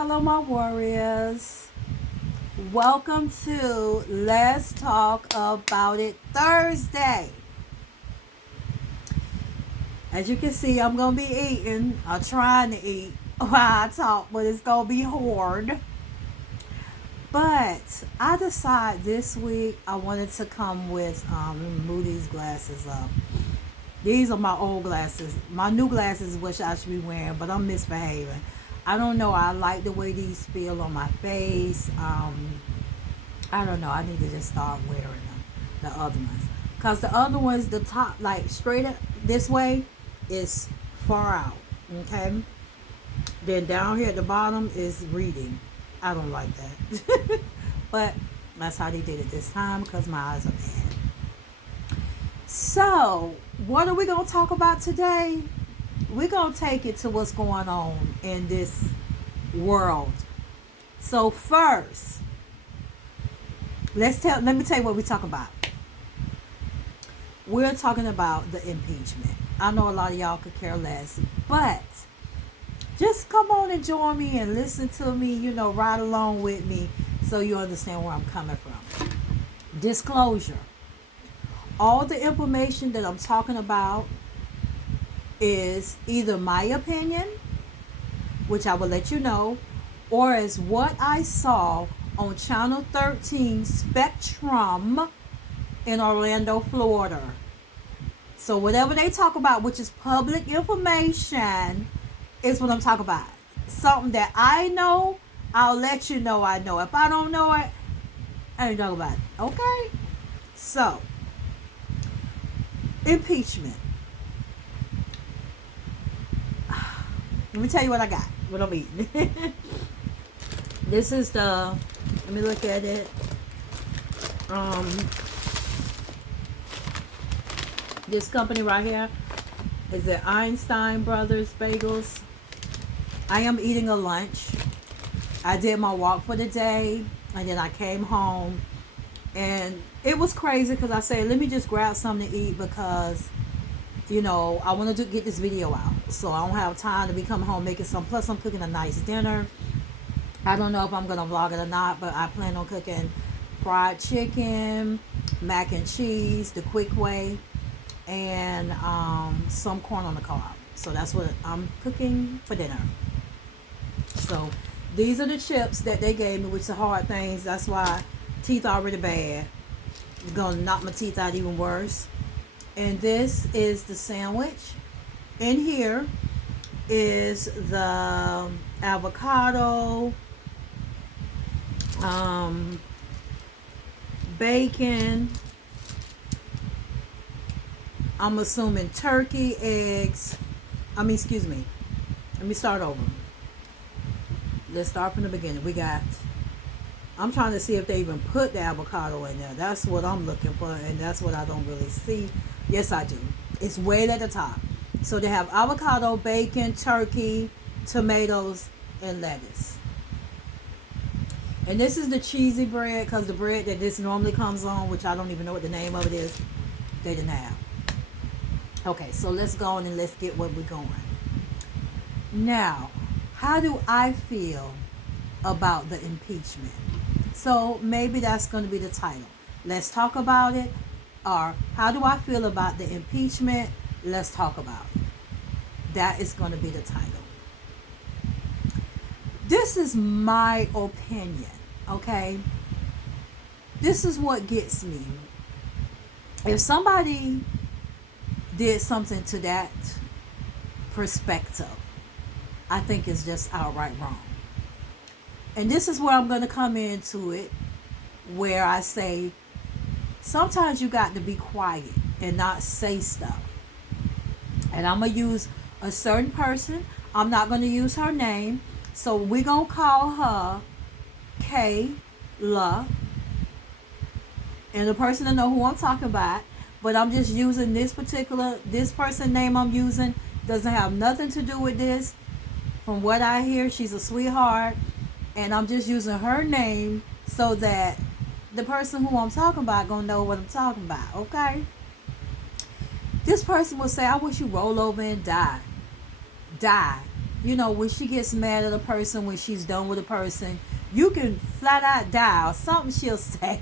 Hello, my warriors. Welcome to Let's Talk About It Thursday. As you can see, I'm going to be eating or trying to eat while I talk, but it's going to be hard. But I decided this week I wanted to come with, move these glasses up. These are my old glasses. My new glasses is what I should be wearing, but I'm misbehaving. I don't know. I like the way these feel on my face. I don't know. I need to just start wearing them. The other ones. Because the other ones, the top, like straight up this way, is far out. Okay? Then down here at the bottom is reading. I don't like that. But that's how they did it this time because my eyes are bad. So, what are we going to talk about today? We're going to take it to what's going on in this world. So first, let me tell you what we're talking about. We're talking about the impeachment. I know a lot of y'all could care less, but just come on and join me and listen to me, ride along with me so you understand where I'm coming from. Disclosure. All the information that I'm talking about is either my opinion, which I will let you know, or is what I saw on Channel 13 Spectrum in Orlando, Florida. So whatever they talk about, which is public information, is what I'm talking about. Something that I know, I'll let you know I know. If I don't know it, I ain't talking about it. Okay? So, impeachment. Let me tell you what I got. What I'm eating. This is let me look at it. This company right here is the Einstein Brothers Bagels. I am eating a lunch. I did my walk for the day, and then I came home, and it was crazy because I said, let me just grab something to eat because I want to get this video out. So I don't have time to be coming home making some. Plus, I'm cooking a nice dinner. I don't know if I'm going to vlog it or not, but I plan on cooking fried chicken, mac and cheese, the quick way, and some corn on the cob. So that's what I'm cooking for dinner. So these are the chips that they gave me, which are hard things. That's why teeth already bad. It's going to knock my teeth out even worse. And this is the sandwich. In here is the avocado, bacon, I'm assuming turkey, eggs. Let me start over. Let's start from the beginning. I'm trying to see if they even put the avocado in there. That's what I'm looking for, and that's what I don't really see. Yes, I do. It's way at the top. So they have avocado, bacon, turkey, tomatoes, and lettuce. And this is the cheesy bread, because the bread that this normally comes on, which I don't even know what the name of it is, they didn't have. Okay, so let's go on and let's get where we're going. Now, how do I feel about the impeachment? So maybe that's going to be the title. Let's talk about it. Or how do I feel about the impeachment? Let's talk about it. That is going to be the title. This is my opinion, okay? This is what gets me. If somebody did something to that perspective, I think it's just outright wrong. And this is where I'm going to come into it, where I say, sometimes you got to be quiet and not say stuff. And I'm going to use a certain person. I'm not going to use her name. So we're going to call her Kayla. And the person to know who I'm talking about. But I'm just using this person name I'm using doesn't have nothing to do with this. From what I hear, she's a sweetheart. And I'm just using her name so that the person who I'm talking about gonna know what I'm talking about, okay? This person will say, I wish you roll over and die. Die. When she gets mad at a person, when she's done with a person, you can flat out dial something she'll say.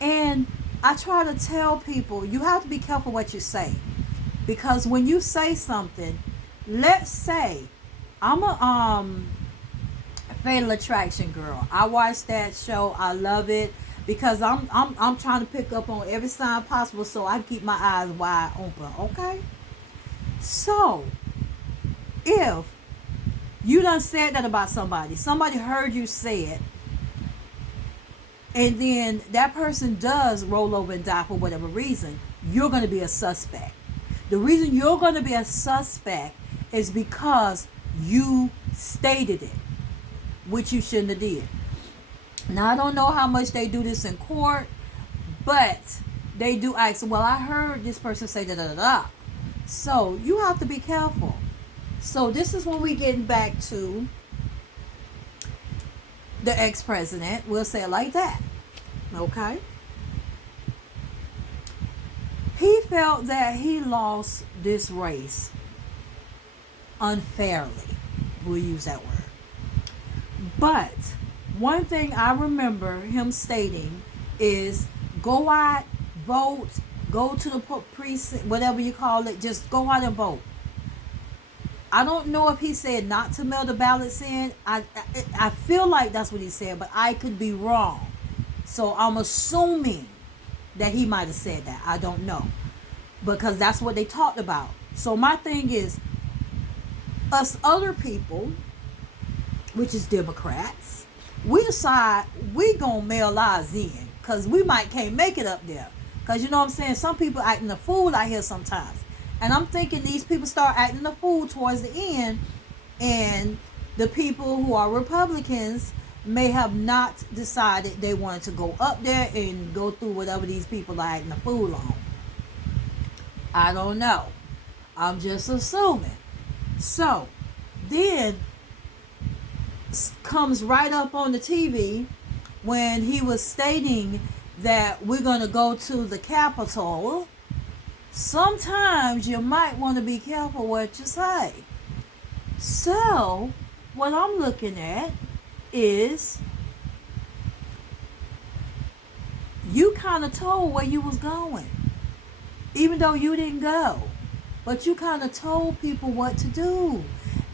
And I try to tell people, you have to be careful what you say. Because when you say something, let's say, I'm a Fatal Attraction girl. I watch that show. I love it because I'm trying to pick up on every sign possible so I keep my eyes wide open. Okay? So, if you done said that about somebody heard you say it, and then that person does roll over and die for whatever reason, you're going to be a suspect. The reason you're going to be a suspect is because you stated it, which you shouldn't have did. Now, I don't know how much they do this in court, but they do ask, well, I heard this person say da-da-da-da. So, you have to be careful. So, this is when we getting back to the ex-president. We'll say it like that. Okay? He felt that he lost this race unfairly. We'll use that word. But one thing I remember him stating is go out, vote, go to the precinct, whatever you call it, just go out and vote. I don't know if he said not to mail the ballots in. I feel like that's what he said, but I could be wrong. So I'm assuming that he might have said that. I don't know. Because that's what they talked about. So my thing is, us other people, which is Democrats, we decide we gonna mail ours in. Because we can't make it up there. Because you know what I'm saying? Some people acting a fool out here sometimes. And I'm thinking these people start acting a fool towards the end. And the people who are Republicans may have not decided they wanted to go up there and go through whatever these people are acting a fool on. I don't know. I'm just assuming. So, then comes right up on the TV when he was stating that we're going to go to the Capitol. Sometimes you might want to be careful what you say. So, what I'm looking at is you kind of told where you was going. Even though you didn't go. But you kind of told people what to do.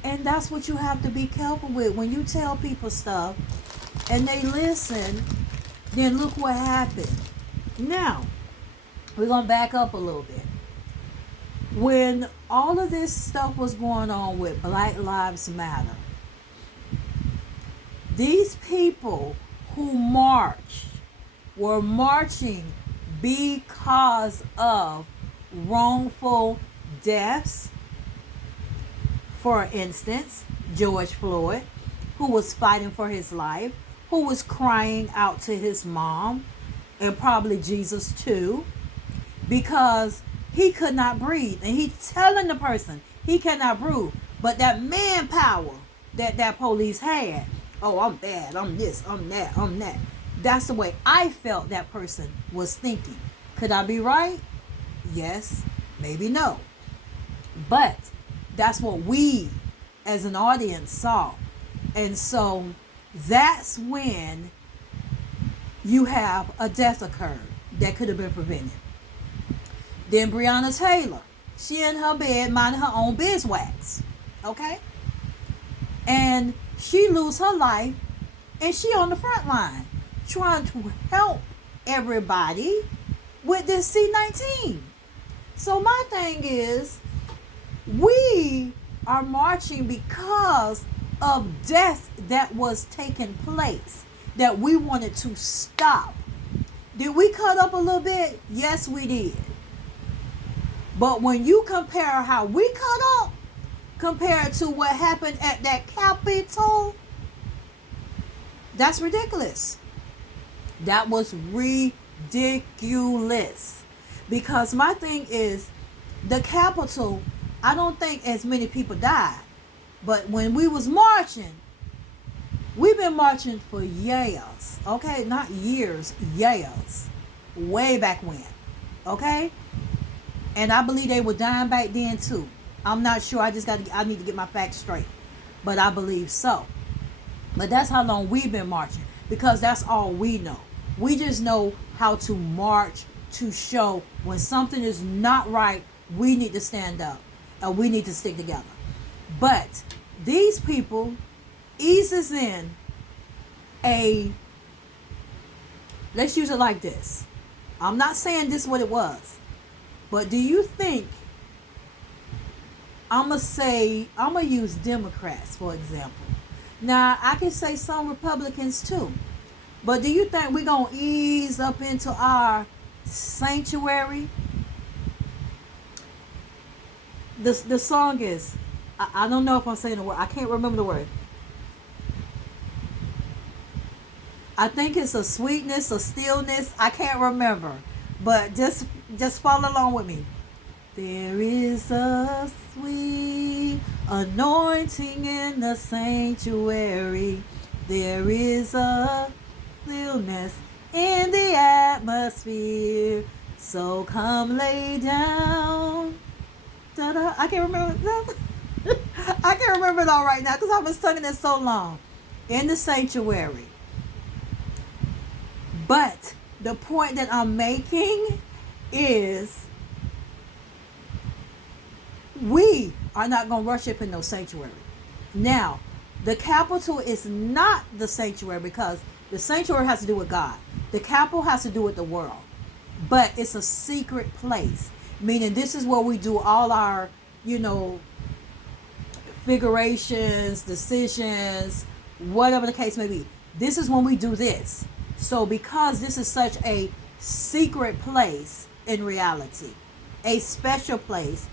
And that's what you have to be careful with. When you tell people stuff and they listen, then look what happened. Now, we're going to back up a little bit. When all of this stuff was going on with Black Lives Matter, these people who marched were marching because of wrongful deaths. For instance, George Floyd, who was fighting for his life, who was crying out to his mom, and probably Jesus too, because he could not breathe. And he's telling the person he cannot breathe. But that manpower that police had, oh, I'm bad, I'm this, I'm that, I'm that. That's the way I felt that person was thinking. Could I be right? Yes, maybe no. But that's what we as an audience saw. And so that's when you have a death occurred that could have been prevented. Then Breonna Taylor, she in her bed minding her own beeswax. Okay? And she lose her life and she on the front line trying to help everybody with this C-19. So my thing is, we are marching because of death that was taking place that we wanted to stop. Did we cut up a little bit? Yes, we did. But when you compare how we cut up compared to what happened at that Capitol, that's ridiculous. That was ridiculous. Because my thing is, the Capitol, I don't think as many people died. But when we was marching, we've been marching for years. Okay? Not years, years. Way back when. Okay? And I believe they were dying back then too. I'm not sure. I need to get my facts straight. But I believe so. But that's how long we've been marching, because that's all we know. We just know how to march to show when something is not right, we need to stand up and we need to stick together. But these people eases in a, let's use it like this. I'm not saying this is what it was, but do you think, I'm going to use Democrats, for example. Now, I can say some Republicans too. But do you think we're going to ease up into our sanctuary? The song is, I don't know if I'm saying the word. I can't remember the word. I think it's a sweetness, a stillness. I can't remember. But just follow along with me. There is a sweet anointing in the sanctuary. There is a stillness in the atmosphere. So come lay down. Da-da. I can't remember that. I can't remember it all right now because I've been singing it so long. In the sanctuary. But the point that I'm making is, we are not going to worship in no sanctuary. Now, the capital is not the sanctuary, because the sanctuary has to do with God. The capital has to do with the world. But it's a secret place. Meaning this is where we do all our, figurations, decisions, whatever the case may be. This is when we do this. So because this is such a secret place in reality, a special place,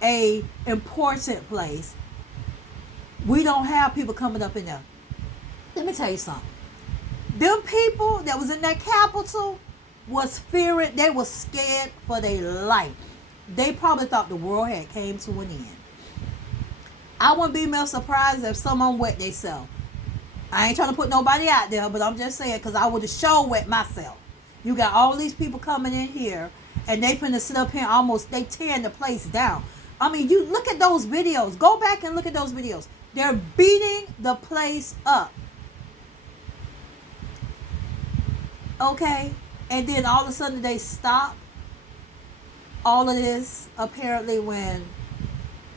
a important place, we don't have people coming up in there. Let me tell you something. Them people that was in that Capitol was fearing, they was scared for their life. They probably thought the world had came to an end. I wouldn't be more surprised if someone wet themselves. I ain't trying to put nobody out there, but I'm just saying, because I would have sure wet myself. You got all these people coming in here, and they finna sit up here almost, they tearing the place down. I mean, you look at those videos. Go back and look at those videos. They're beating the place up. Okay? And then all of a sudden they stop all of this, apparently, when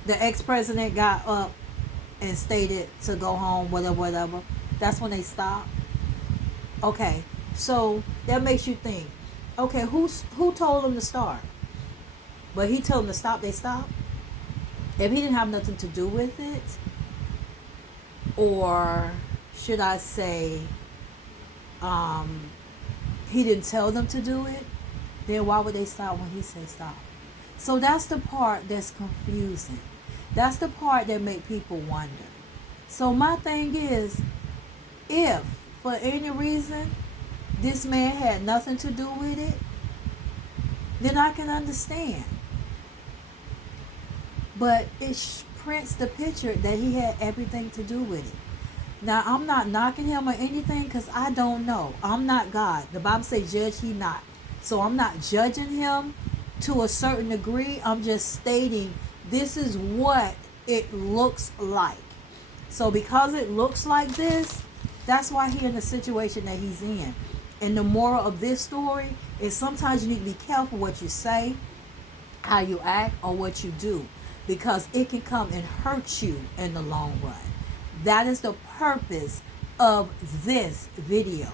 the ex-president got up and stated to go home, whatever. That's when they stop. Okay, so that makes you think, okay, who told them to start? But he told them to stop, they stopped? If he didn't have nothing to do with it, or should I say, he didn't tell them to do it, then why would they stop when he said stop? So that's the part that's confusing. That's the part that make people wonder. So my thing is, if for any reason this man had nothing to do with it, then I can understand. But it prints the picture that he had everything to do with it. Now, I'm not knocking him or anything, because I don't know. I'm not God. The Bible says, judge he not. So I'm not judging him to a certain degree. I'm just stating this is what it looks like. So because it looks like this, that's why he's in the situation that he's in. And the moral of this story is sometimes you need to be careful what you say, how you act, or what you do, because it can come and hurt you in the long run. That is the purpose of this video.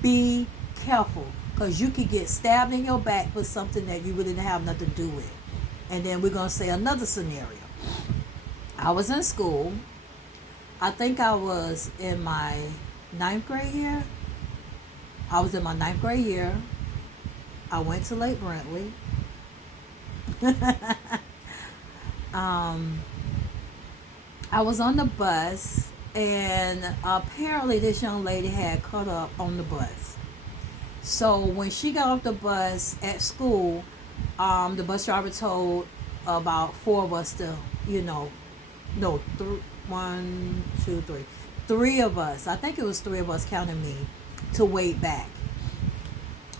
Be careful, because you could get stabbed in your back for something that you really didn't have nothing to do with. And then we're going to say another scenario. I was in school. I think I was in my 9th grade year. I was in my 9th grade year. I went to Lake Brentley. I was on the bus, and apparently this young lady had caught up on the bus. So when she got off the bus at school, the bus driver told about 4 of us to, three of us, I think it was 3 of us counting me, to wait back.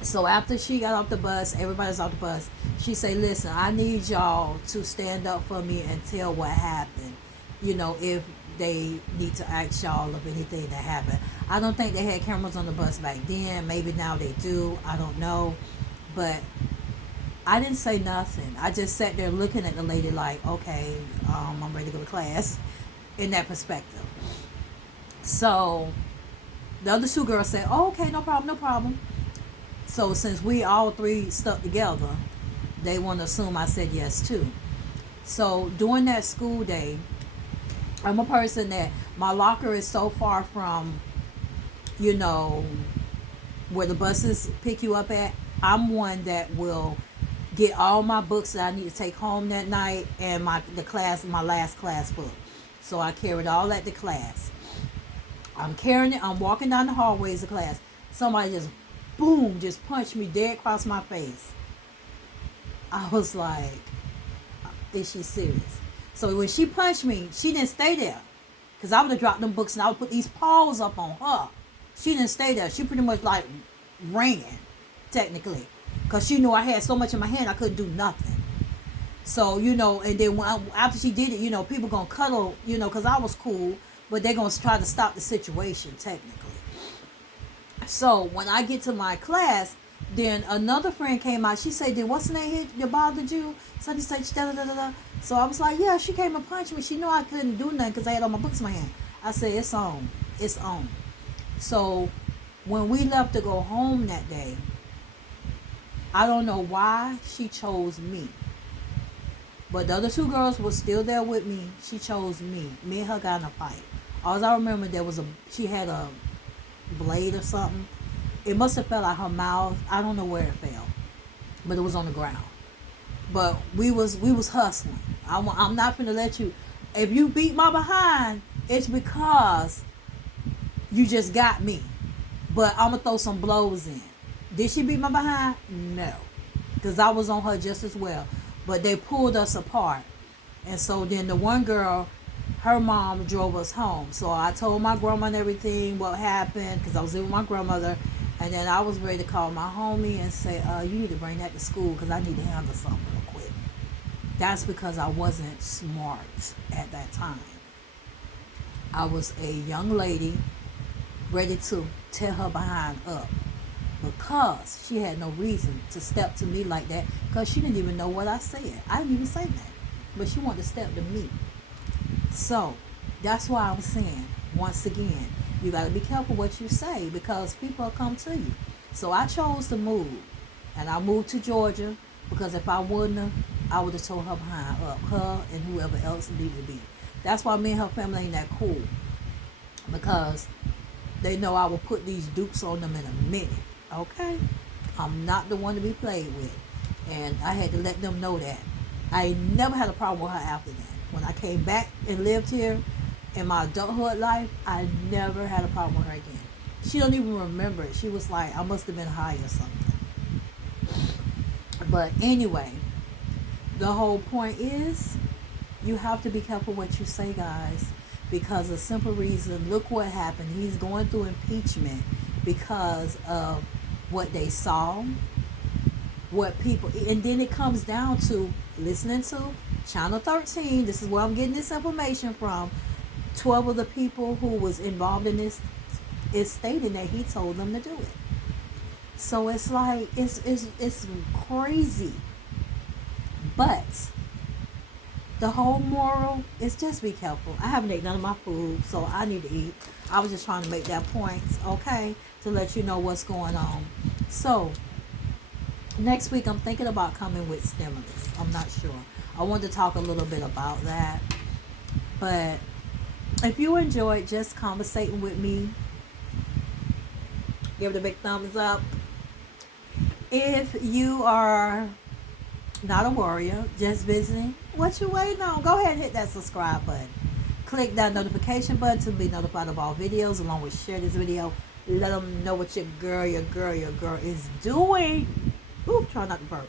So after she got off the bus, everybody's off the bus. She say, "Listen, I need y'all to stand up for me and tell what happened. If they need to ask y'all of anything that happened." I don't think they had cameras on the bus back then. Maybe now they do. I don't know. But I didn't say nothing. I just sat there looking at the lady like, okay, I'm ready to go to class in that perspective. So the other two girls said, "Oh, okay, no problem, no problem." So since we all three stuck together, they want to assume I said yes too. So during that school day, I'm a person that my locker is so far from, where the buses pick you up at. I'm one that will get all my books that I need to take home that night and my last class book. So I carried all that to class. I'm carrying it. I'm walking down the hallways of class. Somebody just, boom, just punched me dead across my face. I was like, is she serious? So when she punched me, she didn't stay there. Because I would have dropped them books and I would put these paws up on her. She didn't stay there. She pretty much like ran, technically. Because she knew I had so much in my hand I couldn't do nothing. So, and then after she did it, people going to cuddle, because I was cool. But they're going to try to stop the situation, technically. So when I get to my class, then another friend came out. She said, "Did what's the name hit that bothered you?" So they said, da da da da. So I was like, "Yeah, she came and punched me. She knew I couldn't do nothing because I had all my books in my hand." I said, "It's on. It's on." So when we left to go home that day, I don't know why she chose me. But the other two girls were still there with me. She chose me. Me and her got in a fight. All I remember, she had a blade or something. It must have fell out her mouth. I don't know where it fell, but it was on the ground. But we was hustling. I'm not gonna let you. If you beat my behind, it's because you just got me. But I'm gonna throw some blows in. Did she beat my behind? No, because I was on her just as well. But they pulled us apart, and so then the one girl, her mom drove us home. So I told my grandma and everything what happened because I was living with my grandmother. And then I was ready to call my homie and say, you need to bring that to school because I need to handle something real quick. That's because I wasn't smart at that time. I was a young lady ready to tear her behind up because she had no reason to step to me like that because she didn't even know what I said. I didn't even say that. But she wanted to step to me. So that's why I was saying, once again, you got to be careful what you say because people will come to you. So I chose to move. And I moved to Georgia because if I wouldn't have, I would have told her behind up. Her and whoever else needed to be. That's why me and her family ain't that cool. Because they know I will put these dukes on them in a minute. Okay? I'm not the one to be played with. And I had to let them know that. I never had a problem with her after that. When I came back and lived here, in my adulthood life, I never had a problem with her again. She don't even remember it. She was like, I must have been high or something. But anyway, the whole point is you have to be careful what you say, guys. Because a simple reason, look what happened. He's going through impeachment because of what they saw, what people, and then it comes down to listening to Channel 13. This is where I'm getting this information from. 12 of the people who was involved in this is stating that he told them to do it. So it's like it's crazy. But the whole moral is just be careful. I haven't ate none of my food, so I need to eat. I was just trying to make that point, okay, to let you know what's going on. So next week I'm thinking about coming with stimulus. I'm not sure. I wanted to talk a little bit about that. But if you enjoyed just conversating with me, give it a big thumbs up. If you are not a warrior, just visiting, what you waiting on? Go ahead and hit that subscribe button. Click that notification button to be notified of all videos, along with share this video. Let them know what your girl is doing. Ooh, try not to burp.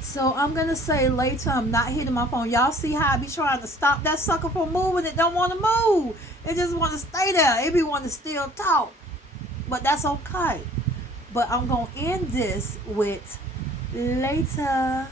So I'm going to say later, I'm not hitting my phone. Y'all see how I be trying to stop that sucker from moving? It don't want to move. It just want to stay there. It be want to still talk. But that's okay. But I'm going to end this with later.